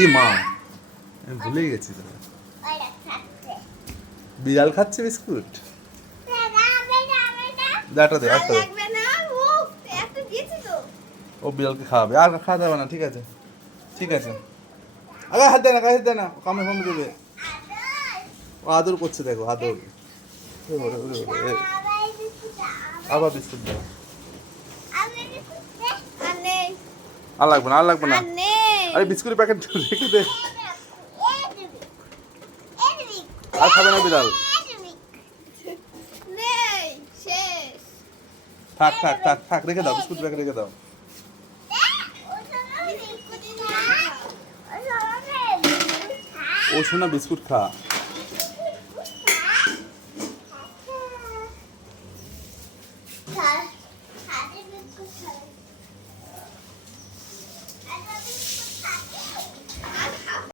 ই মা, আমি ভুলেই গেছি তো। বিড়াল খাচ্ছে বিস্কুট? দাটা দে, একটা দে। ও বিড়ালকে খাওয়াবে, আর খাওয়াতে হবে না, ঠিক আছে ঠিক আছে। আগে হাত দেয় না, গায়ে হাত দেয় না, কামড়ে কামড়ে দেবে। ও আদর করছে, দেখো আদর। আবার বিস্কুট দাও। আর লাগবে না, আর লাগবে না। আরে বিস্কুটের প্যাকেট রেখে দে। আর খাবে না বিড়াল। থাক থাক থাক থাক, রেখে দাও, বিস্কুট প্যাকেট রেখে দাও। ও শোনা বিস্কুট খা।